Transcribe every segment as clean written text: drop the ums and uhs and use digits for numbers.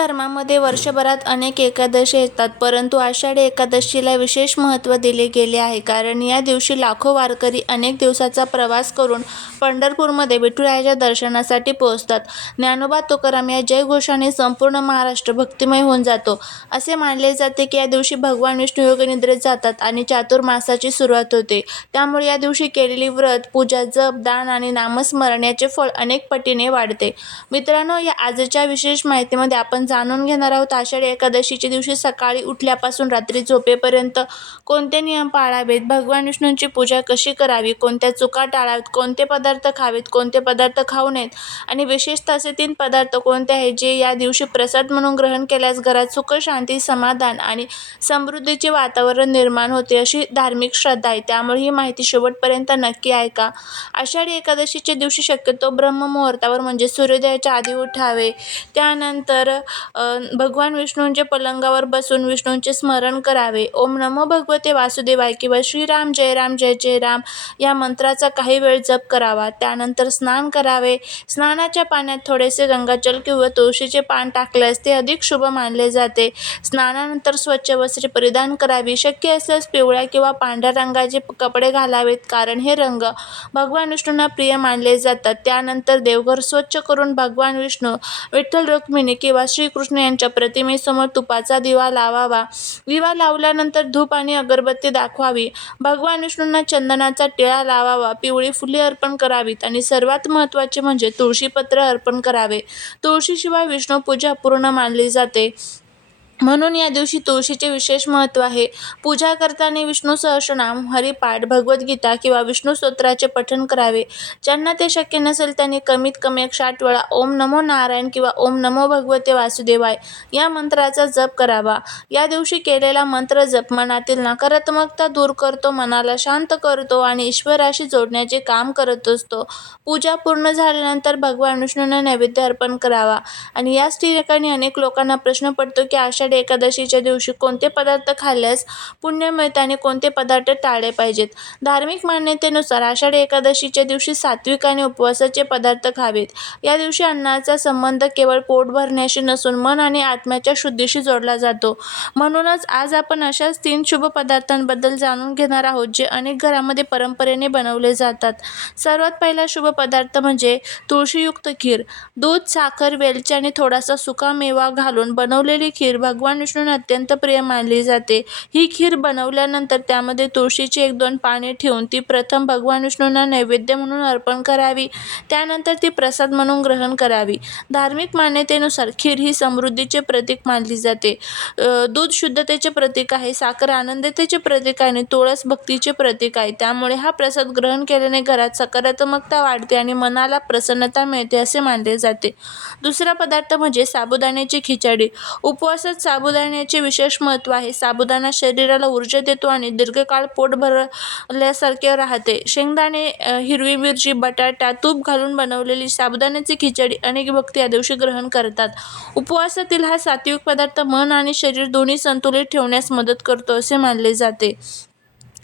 धर्मामध्ये वर्षभरात अनेक एकादशी येतात, परंतु आषाढी एकादशीला विशेष महत्त्व दिले गेले आहे. कारण या दिवशी लाखो वारकरी अनेक दिवसाचा प्रवास करून पंढरपूरमध्ये विठुरायाच्या दर्शनासाठी पोहोचतात. ज्ञानोबा तुकाराम या जयघोषाने संपूर्ण महाराष्ट्र भक्तिमय होऊन जातो. असे मानले जाते की या दिवशी भगवान विष्णू योगनिद्रेत जातात आणि चातुर्मासाची सुरुवात होते. त्यामुळे या दिवशी केलेली व्रत, पूजा, जप, दान आणि नामस्मरण याचे फळ अनेक पटीने वाढते. मित्रांनो, या आजच्या विशेष माहितीमध्ये आपण जाणून घेणार आहोत आषाढी एकादशीच्या दिवशी सकाळी उठल्यापासून रात्री झोपेपर्यंत कोणते नियम पाळावेत, भगवान विष्णूंची पूजा कशी करावी, कोणत्या चुका टाळाव्यात, कोणते पदार्थ खावेत, कोणते पदार्थ खाऊ नयेत आणि विशेषतः असे 3 पदार्थ कोणते आहेत जे या दिवशी प्रसाद म्हणून ग्रहण केल्यास घरात सुख, शांती, समाधान आणि समृद्धीचे वातावरण निर्माण होते, अशी धार्मिक श्रद्धा आहे. त्यामुळे ही माहिती शेवटपर्यंत नक्की ऐका. आषाढी एकादशीच्या दिवशी शक्यतो ब्रह्ममुहूर्तावर म्हणजे सूर्योदयाच्या आधी उठावे. त्यानंतर भगवान विष्णूंच्या पलंगावर बसून विष्णूंचे स्मरण करावे. ओम नमो भगवते वासुदेवाय किंवा श्रीराम जय राम जय जय राम या मंत्राचा काही वेळ जप करावा. त्यानंतर स्नान करावे. स्नानाच्या पाण्यात थोडेसे गंगाजल किंवा तुळशीचे पान टाकल्यास ते अधिक शुभ मानले जाते. स्नानानंतर स्वच्छ वस्त्रे परिधान करावी. शक्य असल्यास पिवळ्या किंवा पांढऱ्या रंगाचे कपडे घालावेत, कारण हे रंग भगवान विष्णूंना प्रिय मानले जातात. त्यानंतर देवघर स्वच्छ करून भगवान विष्णू, विठ्ठल रुक्मिणी किंवा श्रीकृष्ण यांच्या प्रतिमेसमोर तुपाचा दिवा लावावा. दिवा लावल्यानंतर धूप आणि अगरबत्ती दाखवावी. भगवान विष्णूंना चंदनाचा टिळा लावावा. पिवळी फुले अर्पण करावीत आणि सर्वात महत्त्वाचे म्हणजे तुळशीपत्र अर्पण करावे. तुळशीशिवाय विष्णू पूजा अपूर्ण मानली जाते. म्हणून या दिवशी तुळशीचे विशेष महत्त्व आहे. पूजा करताना विष्णू सहस्रनाम, हरिपाठ, भगवद्गीता किंवा विष्णू स्तोत्राचे पठण करावे. ज्यांना ते शक्य नसेल त्यांनी कमीत कमी 108 वेळा ओम नमो नारायण किंवा ओम नमो भगवते वासुदेवाय या मंत्राचा जप करावा. या दिवशी केलेला मंत्र जप मनातील नकारात्मकता दूर करतो, मनाला शांत करतो आणि ईश्वराशी जोडण्याचे काम करत असतो. पूजा पूर्ण झाल्यानंतर भगवान विष्णूंना नैवेद्य अर्पण करावा. आणि याच ठिकाणी अनेक लोकांना प्रश्न पडतो की आषाढी एकादशीच्या दिवशी कोणते पदार्थ खाल्ल्यास पुण्य मिळते आणि कोणते पदार्थ टाळले पाहिजेत. धार्मिक मान्यतेनुसार आषाढी एकादशीच्या दिवशी सात्विक आणि उपवासाचे पदार्थ खावेत. या दिवशी अन्नाचा संबंध केवळ पोट भरण्याशी नसून मन आणि आत्म्याच्या शुद्धीशी जोडला जातो. म्हणूनच आज आपण अशाच 3 शुभ पदार्थांबद्दल जाणून घेणार आहोत जे अनेक घरामध्ये परंपरेने बनवले जातात. सर्वात पहिला शुभ पदार्थ म्हणजे तुळशीयुक्त खीर. दूध, साखर, वेलची आणि थोडासा सुका मेवा घालून बनवलेली खीर भगवान विष्णूंना अत्यंत प्रिय मानली जाते. ही खीर बनवल्यानंतर त्यामध्ये तुळशीची 1-2 पाने ठेवून ती प्रथम भगवान विष्णूंना नैवेद्य म्हणून अर्पण करावी. त्यानंतर ती प्रसाद म्हणून ग्रहण करावी. धार्मिक मान्यतेनुसार खीर ही समृद्धीचे प्रतीक मानली जाते. दूध शुद्धतेचे प्रतीक आहे, साखर आनंदतेचे प्रतीक आहे आणि तुळस भक्तीचे प्रतीक आहे. त्यामुळे हा प्रसाद ग्रहण केल्याने घरात सकारात्मकता वाढते आणि मनाला प्रसन्नता मिळते असे मानले जाते. दुसरा पदार्थ म्हणजे साबुदाण्याची खिचडी. उपवासात साबुदाण्याचे विशेष महत्त्व आहे. साबुदाणा शरीराला ऊर्जा देतो आणि दीर्घकाळ पोट भरल्यासारखे राहते. शेंगदाणे, हिरवी मिरची, बटाटा, तूप घालून बनवलेली साबुदाण्याची खिचडी अनेक भक्त या दिवशी ग्रहण करतात. उपवासातील हा सात्विक पदार्थ मन आणि शरीर दोन्ही संतुलित ठेवण्यास मदत करतो असे मानले जाते.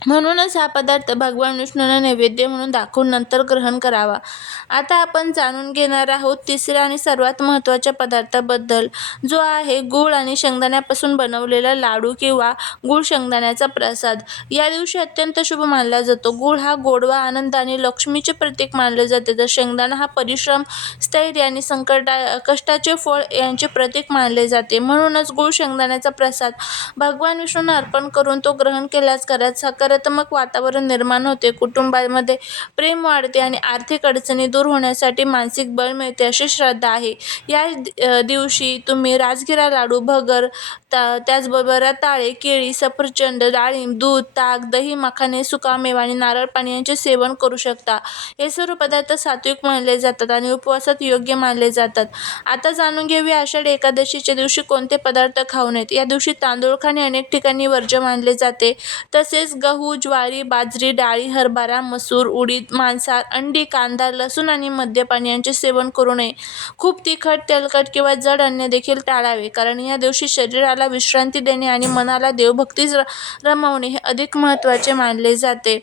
म्हणूनच हा पदार्थ भगवान विष्णूंना नैवेद्य म्हणून दाखवून नंतर ग्रहण करावा. आता आपण जाणून घेणार आहोत तिसऱ्या आणि सर्वात महत्त्वाच्या पदार्थाबद्दल, जो आहे गूळ आणि शेंगदाण्यापासून बनवलेला लाडू किंवा गूळ शेंगदाण्याचा प्रसाद. या दिवशी अत्यंत शुभ मानला जातो. गूळ हा गोडवा, आनंद आणि लक्ष्मीचे प्रतीक मानले जाते, तर शेंगदाणा हा परिश्रम, स्थैर्य आणि कष्टाचे फळ यांचे प्रतीक मानले जाते. म्हणूनच गूळ शेंगदाण्याचा प्रसाद भगवान विष्णूंना अर्पण करून तो ग्रहण केल्यास घरात सकारात्मक वातावरण निर्माण होते, कुटुंबामध्ये प्रेम वाढते आणि आर्थिक अडचणी दूर होण्यासाठी मानसिक बळ मिळते अशी श्रद्धा आहे. या दिवशी तुम्ही राजगिरा लाडू, भगर, त्याचबरोबर रताळे, केळी, सफरचंद, डाळिंब, दूध, ताक, दही, मखाने, सुकामेवा आणि नारळ पाणी यांचे सेवन करू शकता. हे सर्व पदार्थ सात्विक मानले जातात आणि उपवासात योग्य मानले जातात. आता जाणून घेऊया आषाढी एकादशीच्या दिवशी कोणते पदार्थ खाऊ नयेत. या दिवशी तांदूळ खाणे अनेक ठिकाणी वर्ज्य मानले जाते. तसेच गहू, ज्वारी, बाजरी, डाळी, हरभरा, मसूर, उडीद, मांसाहार, अंडी, कांदा, लसूण आणि मद्यपान यांचे सेवन करू नये. खूप तिखट, तेलकट किंवा जड अन्न देखील टाळावे, कारण या दिवशी शरीराला विश्रांती देणे आणि मनाला देवभक्तीत रमवणे हे अधिक महत्त्वाचे मानले जाते.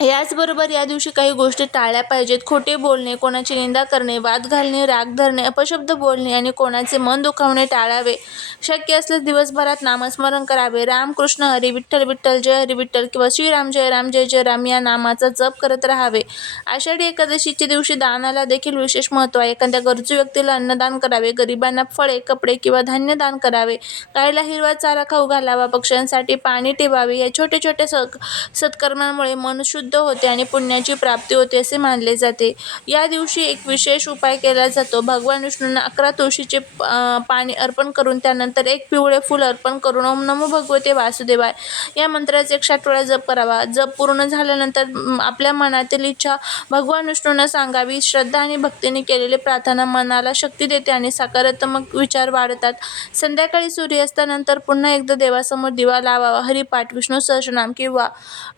याचबरोबर या दिवशी काही गोष्टी टाळल्या पाहिजेत. खोटे बोलणे, कोणाची निंदा करणे, वाद घालणे, राग धरणे, अपशब्द बोलणे आणि कोणाचे मन दुखावणे टाळावे. शक्य असल्यास दिवसभरात नामस्मरण करावे. राम कृष्ण हरी, विठ्ठल विठ्ठल, जय हरी विठ्ठल किंवा श्रीराम जय राम जय जय राम या नामाचा जप करत राहावे. आषाढी एकादशीच्या दिवशी दानाला देखील विशेष महत्त्व आहे. एखाद्या गरजू व्यक्तीला अन्नदान करावे, गरिबांना फळे, कपडे किंवा धान्य दान करावे, गायीला हिरवा चारा खाऊ घालावा, पक्ष्यांसाठी पाणी ठेवावे. या छोट्या छोट्या सत्कर्मांमुळे मन शुद्ध होते आणि पुण्याची प्राप्ती होते असे मानले जाते. या दिवशी एक विशेष उपाय केला जातो. भगवान विष्णूंना 11 तुळशीचे पाणी अर्पण करून त्यानंतर एक पिवळे फूल अर्पण करून ओम नमो भगवते वासुदेवाय या मंत्राचा 108 वेळा जप करावा. जप पूर्ण झाल्यानंतर आपल्या मनातील इच्छा भगवान विष्णूंना सांगावी. श्रद्धा आणि भक्तीने केलेली प्रार्थना मनाला शक्ती देते आणि सकारात्मक विचार वाढतात. संध्याकाळी सूर्यास्तानंतर पुन्हा एकदा देवासमोर दिवा लावावा. हरिपाठ, विष्णू सहस्रनाम किंवा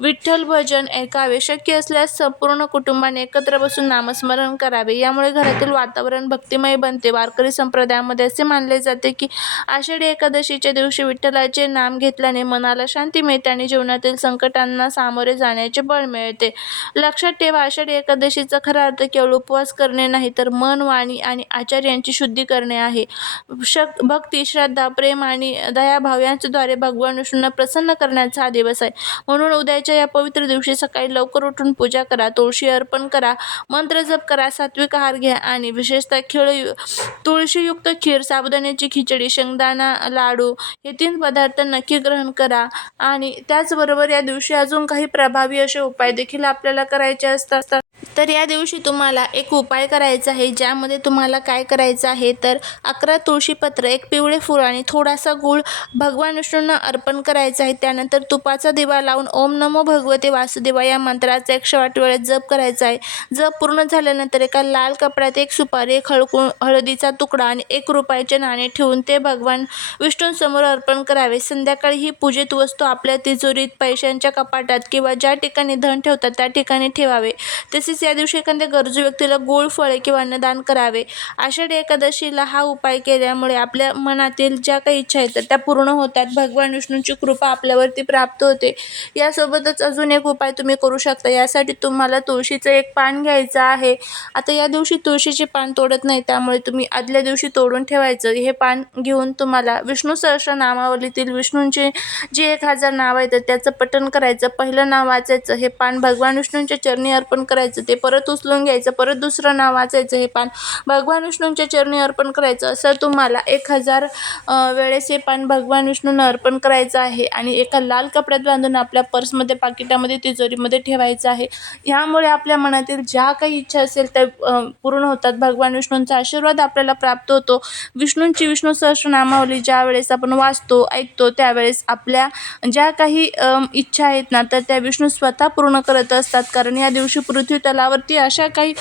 विठ्ठल भजन ऐकावे. शक्य असल्यास संपूर्ण कुटुंबाने एकत्र बसून नामस्मरण करावे. यामुळे घरातील वातावरण भक्तिमय बनते. वारकरी संप्रदायामध्ये असे मानले जाते की आषाढी एकादशीच्या दिवशी विठ्ठलाचे नाम घेतल्याने मनाला शांती मिळते आणि जीवनातील संकटांना सामोरे जाण्याचे बळ मिळते. लक्षात ठेवा, आषाढी एकादशीचा खरा अर्थ केवळ उपवास करणे नाही, तर मन, वाणी आणि आचार यांची शुद्धी करणे आहे. भक्ती, श्रद्धा, प्रेम आणि दयाभाव यांच्याद्वारे भगवान विष्णूंना प्रसन्न करण्याचा हा दिवस आहे. म्हणून उद्याच्या या पवित्र दिवशी सकाळी लवकर उठून पूजा करा, तुळशी अर्पण करा, मंत्र जप करा, सात्विक आहार घ्या आणि विशेषतः तुळशीयुक्त खीर, साबुदाण्याची खिचडी, शेंगदाणा लाडू हे 3 पदार्थ नक्की ग्रहण करा. आणि त्याचबरोबर या दिवशी अजून काही प्रभावी असे उपाय देखील आपल्याला करायचे असतात. तर या दिवशी तुम्हाला एक उपाय करायचा आहे, ज्यामध्ये तुम्हाला काय करायचं आहे तर 11 तुळशीपत्र, एक पिवळे फूल आणि थोडासा गूळ भगवान विष्णूंना अर्पण करायचा आहे. त्यानंतर तुपाचा दिवा लावून ओम नमो भगवते वासुदेवाय या मंत्राचा 108 वेळा जप करायचा आहे. जप पूर्ण झाल्यानंतर एका लाल कपड्यात 1 सुपारी, 1 हळदीचा तुकडा आणि 1 रुपयाचे नाणे ठेवून ते भगवान विष्णूंसमोर अर्पण करावे. संध्याकाळी ही पूजित वस्तू आपल्या तिजोरीत, पैशांच्या कपाटात किंवा ज्या ठिकाणी धन ठेवतात त्या ठिकाणी ठेवावे. तसेच या दिवशी एखाद्या गरजू व्यक्तीला गूळ, फळे किंवा अन्नदान करावे. आषाढी एकादशीला हा उपाय केल्यामुळे आपल्या मनातील ज्या काही इच्छा आहेत त्या पूर्ण होतात. भगवान विष्णूंची कृपा आपल्यावरती प्राप्त होते. यासोबतच अजून एक उपाय तुम्ही करू शकता. यासाठी तुम्हाला तुळशीचं एक पान घ्यायचं आहे. आता या दिवशी तुळशीचे पान तोडत नाही, त्यामुळे तुम्ही आदल्या दिवशी तोडून ठेवायचं. हे पान घेऊन तुम्हाला विष्णू सहस्रनामावलीतील विष्णूंचे जे 1000 नाव आहेत त्याचं पठण करायचं. पहिलं नाव वाचायचं, हे पान भगवान विष्णूंच्या चरणी अर्पण करायचं. ते परत उचलून घ्यायचं, परत दुसरं नाव वाचायचं, हे पान भगवान विष्णूंच्या चरणी अर्पण करायचं. असं तुम्हाला 1000 वेळेस हे पान भगवान विष्णूंना अर्पण करायचं आहे आणि एका लाल कपड्यात बांधून आपल्या पर्समध्ये, पाकिटामध्ये, तिजोरीमध्ये ठेवायचं आहे. यामुळे आपल्या मनातील ज्या काही इच्छा असेल त्या पूर्ण होतात. भगवान विष्णूंचा आशीर्वाद आपल्याला प्राप्त होतो. विष्णूंची विष्णू सहस्रनामावली ज्या वेळेस आपण वाचतो, ऐकतो, त्यावेळेस आपल्या ज्या काही इच्छा आहेत ना तर त्या विष्णू स्वतः पूर्ण करत असतात. कारण या दिवशी पृथ्वी तलावरती अशा काही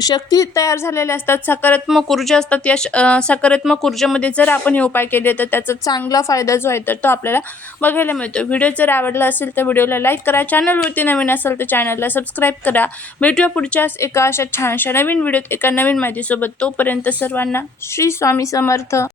शक्ती तयार झालेल्या असतात, सकारात्मक ऊर्जा असतात. या सकारात्मक ऊर्जेमध्ये जर आपण हे उपाय केले तर त्याचा चांगला फायदा जो आहे तर तो आपल्याला बघायला मिळतो. व्हिडिओ जर आवडला असेल तर व्हिडिओला लाईक करा, चॅनलवरती नवीन असेल तर चॅनलला सबस्क्राईब करा. भेटूया पुढच्याच एका अशा छानशा नवीन व्हिडिओत एका नवीन माहितीसोबत. तोपर्यंत सर्वांना श्री स्वामी समर्थ.